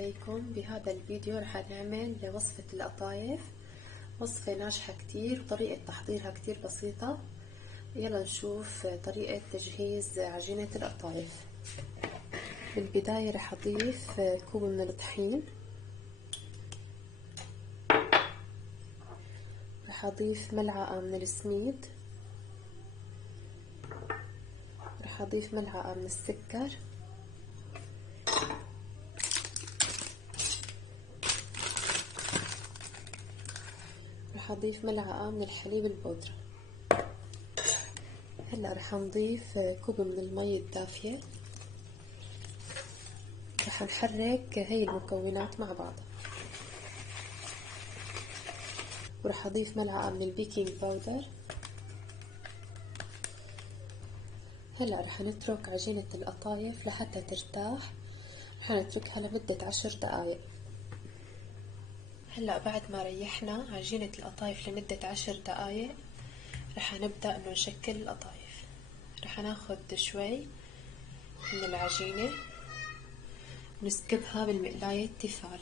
عليكم. بهذا الفيديو رح نعمل وصفة القطايف. وصفة ناجحة كتير وطريقة تحضيرها كتير بسيطة. يلا نشوف طريقة تجهيز عجينة القطايف. بالبداية رح أضيف كوب من الطحين، رح أضيف ملعقة من السميد، رح أضيف ملعقة من السكر، رح أضيف ملعقة من الحليب البودرة. هلا رح نضيف كوب من المي الدافية، رح نحرك هاي المكونات مع بعض، ورح أضيف ملعقة من البيكنج باودر. هلا رح نترك عجينة القطايف لحتى ترتاح، رح نتركها لمدة 10 دقايق. هلا بعد ما ريحنا عجينة القطايف لمدة 10 دقايق رح نبدأ انه نشكل القطايف. رح ناخد شوي من العجينة ونسكبها بالمقلاية التيفال،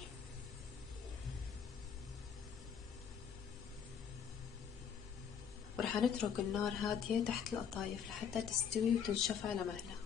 ورح نترك النار هادية تحت القطايف لحتى تستوي وتنشف على مهلها.